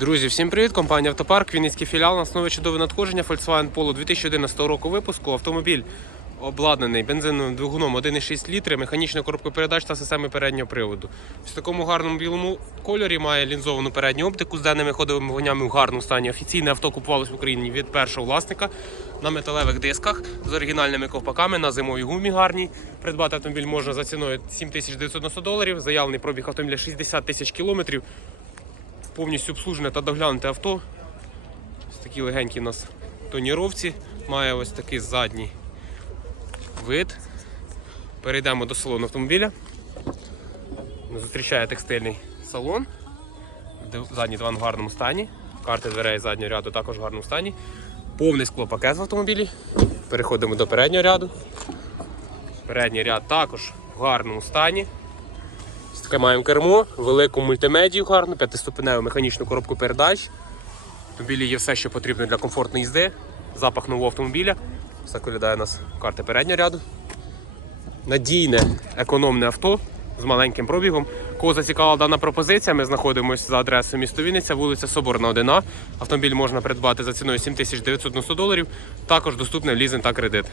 Друзі, всім привіт! Компанія Автопарк, Вінницький філіал. На основі чудове надходження Volkswagen Polo 2011 року випуску. Автомобіль обладнаний бензиновим двигуном 1,6 літри, механічною коробкою передач та системою переднього приводу. В такому гарному білому кольорі має лінзовану передню оптику з денними ходовими вогнями в гарному стані. Офіційне авто купувалось в Україні від першого власника на металевих дисках з оригінальними ковпаками на зимовій гумі гарній. Придбати автомобіль можна за ціною 7990 доларів. Заявлений пробіг автомобіля 60 тисяч кілометрів повністю обслужене та доглянуте авто. Ось такі легенькі у нас тоніровці. Має ось такий задній вид. Перейдемо до салону автомобіля. Зустрічає текстильний салон. Задній диван в гарному стані. Карти дверей заднього ряду також в гарному стані. Повний склопакет в автомобілі. Переходимо до переднього ряду. Передній ряд також в гарному стані. Маємо кермо, велику мультимедію гарну, п'ятиступеневу механічну коробку передач. В є все, що потрібно для комфортної їзди. Запах нового автомобіля. Все виглядає у нас карти переднього ряду. Надійне, економне авто з маленьким пробігом. Кого зацікавила дана пропозиція, ми знаходимося за адресою місто Вінниця, вулиця Соборна 1А. Автомобіль можна придбати за ціною 7990 доларів. Також доступний лізинг та кредит.